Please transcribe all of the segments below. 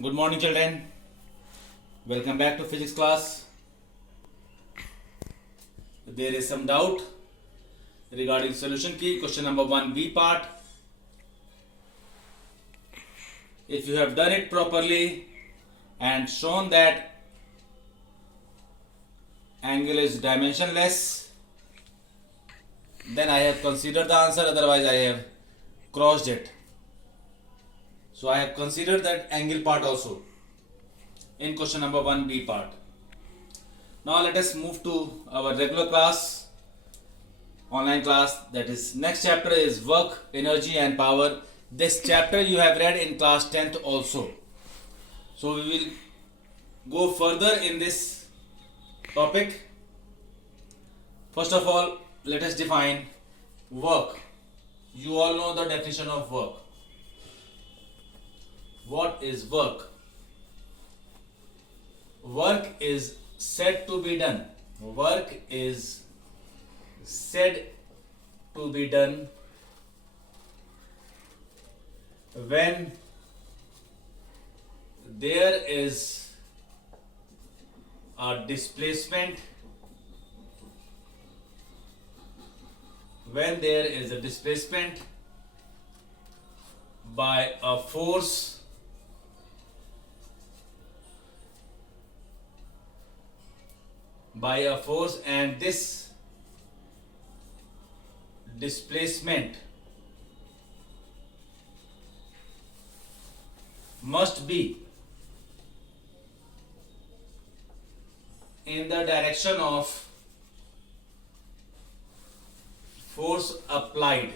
Good morning, children. Welcome back to physics class. There is some doubt regarding solution key. Question number 1B part. If you have done it properly and shown that angle is dimensionless, then I have considered the answer, otherwise I have crossed it. So I have considered that angle part also in question number 1B part. Now let us move to our regular class, online class, that is next chapter is work, energy and power. This chapter you have read in class 10th also. So we will go further in this topic. First of all, let us define work. You all know the definition of work. What is work? Work is said to be done. Work is said to be done when there is a displacement, when there is a displacement by a force and this displacement must be in the direction of force applied.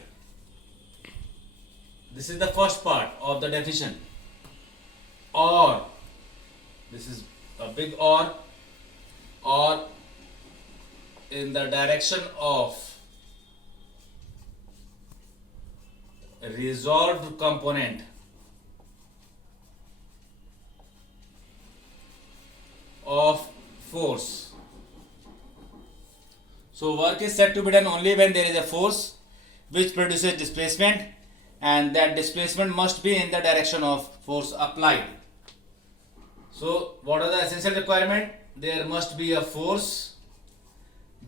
This is the first part of the definition. Or, this is a big or in the direction of resolved component of force. So work is said to be done only when there is a force which produces displacement, and that displacement must be in the direction of force applied. So what are the essential requirements? There must be a force.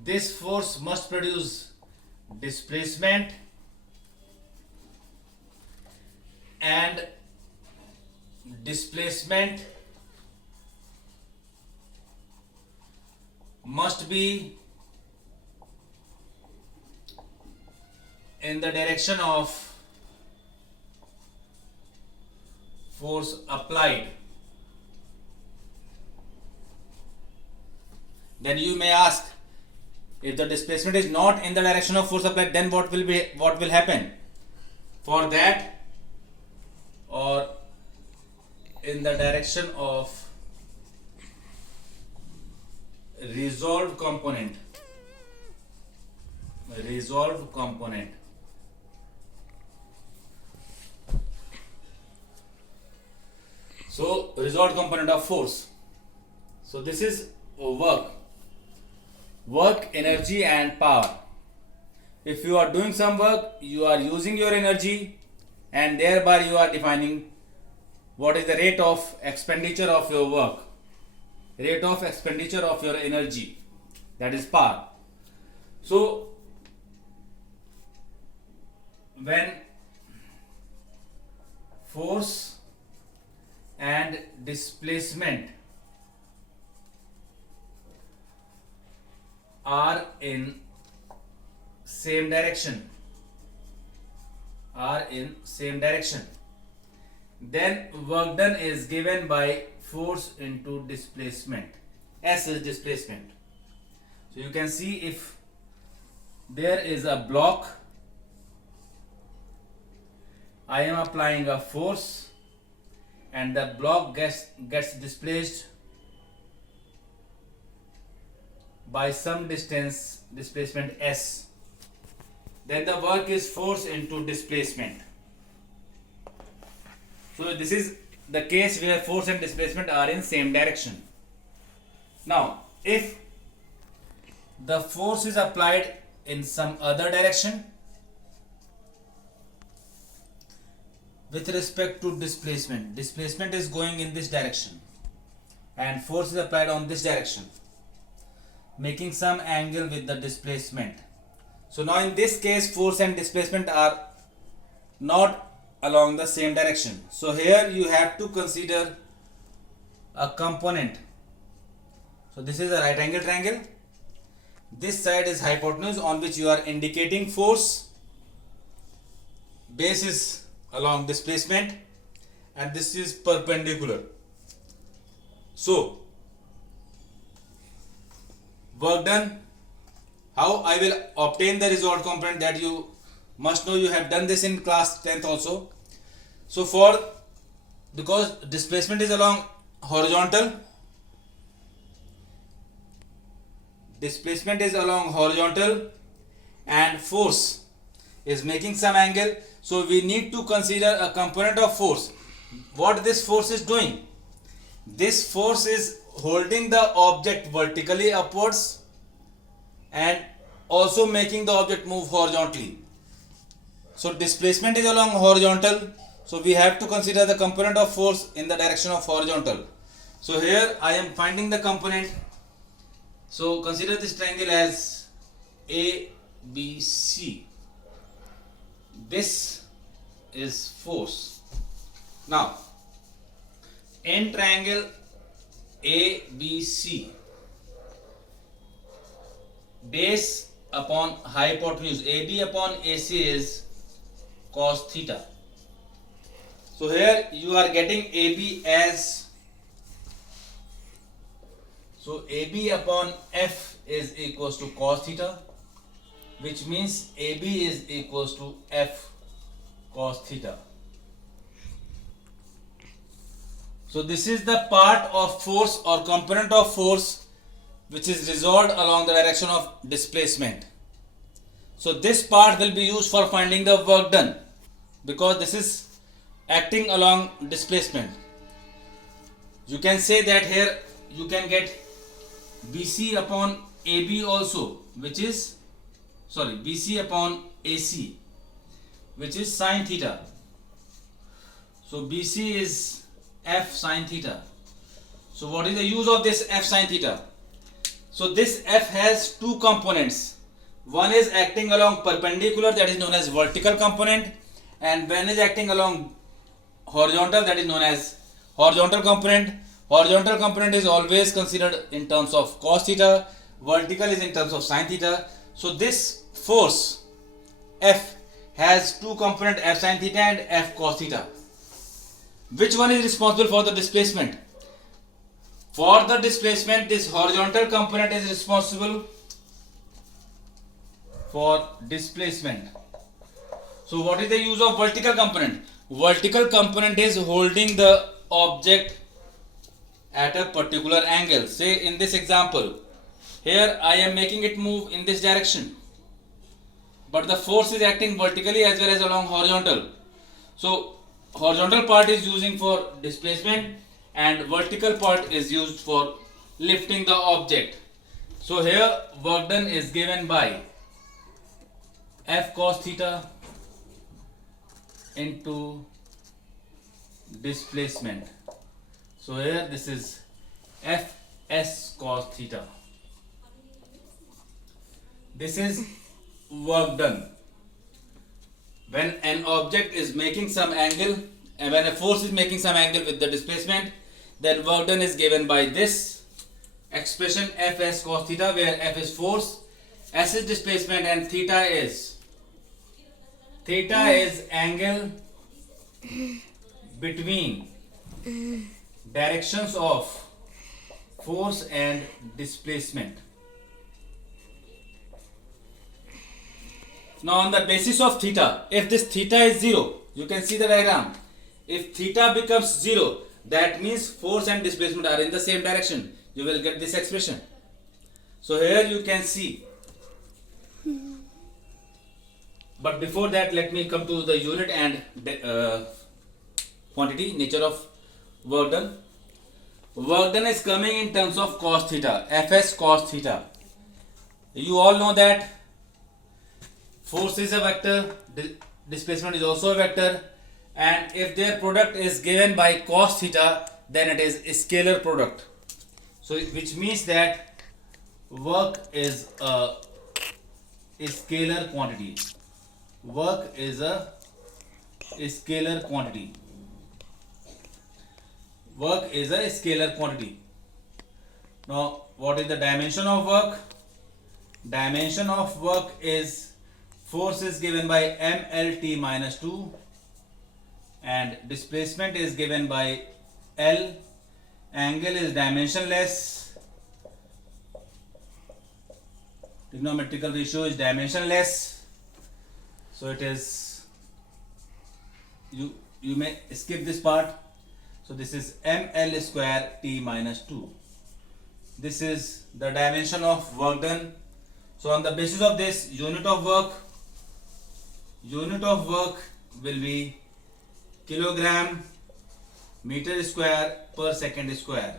This force must produce displacement, and displacement must be in the direction of force applied. Then you may ask, if the displacement is not in the direction of force applied, then what will happen? For that, or in the direction of resolved component. So resolved component of force. So this is work, energy and power. If you are doing some work, you are using your energy, and thereby you are defining what is the rate of expenditure of your work, rate of expenditure of your energy, that is power. So when force and displacement are in same direction, then work done is given by force into displacement. S is displacement. So you can see, if there is a block, I am applying a force and the block gets displaced by some distance, displacement S, then the work is force into displacement. So this is the case where force and displacement are in same direction. Now if the force is applied in some other direction, with respect to displacement. Displacement is going in this direction and force is applied on this direction, making some angle with the displacement. So now in this case, force and displacement are not along the same direction. So here you have to consider a component. So this is a right angle triangle. This side is hypotenuse on which you are indicating force. Base is along displacement and this is perpendicular. So work done. How I will obtain the result component, that you must know, you have done this in class 10th also. So because displacement is along horizontal, and force is making some angle, so we need to consider a component of force. What this force is doing? This force is holding the object vertically upwards and also making the object move horizontally. So displacement is along horizontal, so we have to consider the component of force in the direction of horizontal. So here I am finding the component. So consider this triangle as ABC. This is force. Now in triangle ABC, base upon hypotenuse, AB upon AC is cos theta. So here you are getting AB as, so AB upon F is equals to cos theta, which means AB is equals to F cos theta. So this is the part of force or component of force which is resolved along the direction of displacement. So this part will be used for finding the work done, because this is acting along displacement. You can say that here you can get BC upon AB also, which is, BC upon AC, which is sine theta. So BC is F sine theta. So what is the use of this F sine theta? So this F has two components. One is acting along perpendicular, that is known as vertical component, and one is acting along horizontal, that is known as horizontal component. Horizontal component is always considered in terms of cos theta, vertical is in terms of sine theta. So this force F has two components, F sine theta and F cos theta. Which one is responsible for the displacement? For the displacement, this horizontal component is responsible for displacement. So what is the use of vertical component? Vertical component is holding the object at a particular angle. Say in this example, here I am making it move in this direction, but the force is acting vertically as well as along horizontal. So horizontal part is using for displacement and vertical part is used for lifting the object. So here work done is given by F cos theta into displacement. So here this is F S cos theta. This is work done. When an object is making some angle and when a force is making some angle with the displacement, then work done is given by this expression Fs cos theta, where F is force, S is displacement and theta is angle between directions of force and displacement. Now on the basis of theta, if this theta is 0, you can see the diagram. If theta becomes 0, that means force and displacement are in the same direction. You will get this expression. So here you can see. But before that, let me come to the unit and quantity, nature of work done. Work done is coming in terms of cos theta, Fs cos theta. You all know that force is a vector, displacement is also a vector, and if their product is given by cos theta, then it is a scalar product. So which means that work is a scalar quantity. Work is a scalar quantity. Work is a scalar quantity. Now, what is the dimension of work? Dimension of work is force is given by mLt minus 2 and displacement is given by L. Angle is dimensionless. Trigonometrical ratio is dimensionless. So it is, you may skip this part. So this is ml square t minus 2. This is the dimension of work done. So on the basis of this, unit of work will be kilogram meter square per second square.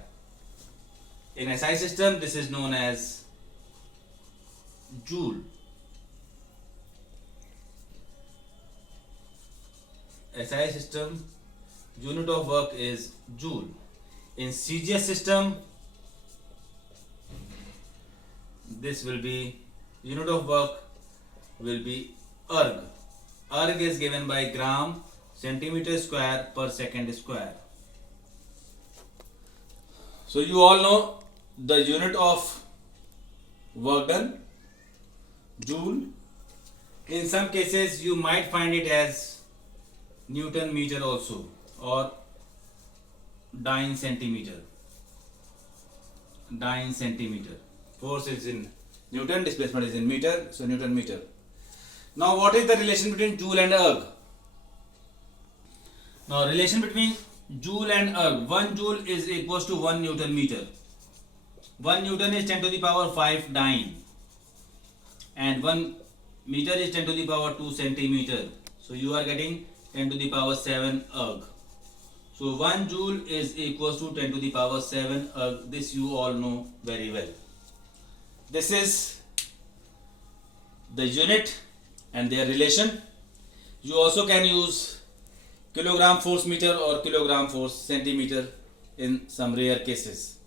In SI system, this is known as joule. SI system, unit of work is joule. In CGS system, this will be, unit of work will be erg. Erg is given by gram centimeter square per second square. So you all know the unit of work done, joule. In some cases you might find it as Newton meter also, or dyne centimeter. Dyne centimeter. Force is in Newton, displacement is in meter, so Newton meter. Now what is the relation between joule and erg? Now relation between joule and erg, 1 joule is equals to 1 Newton meter. 1 Newton is 10 to the power 5 dyne and 1 meter is 10 to the power 2 centimeter. So you are getting 10 to the power 7 erg. So 1 joule is equals to 10 to the power 7 erg. This you all know very well. This is the unit and their relation. You also can use kilogram force meter or kilogram force centimeter in some rare cases.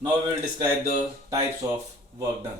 Now we will describe the types of work done.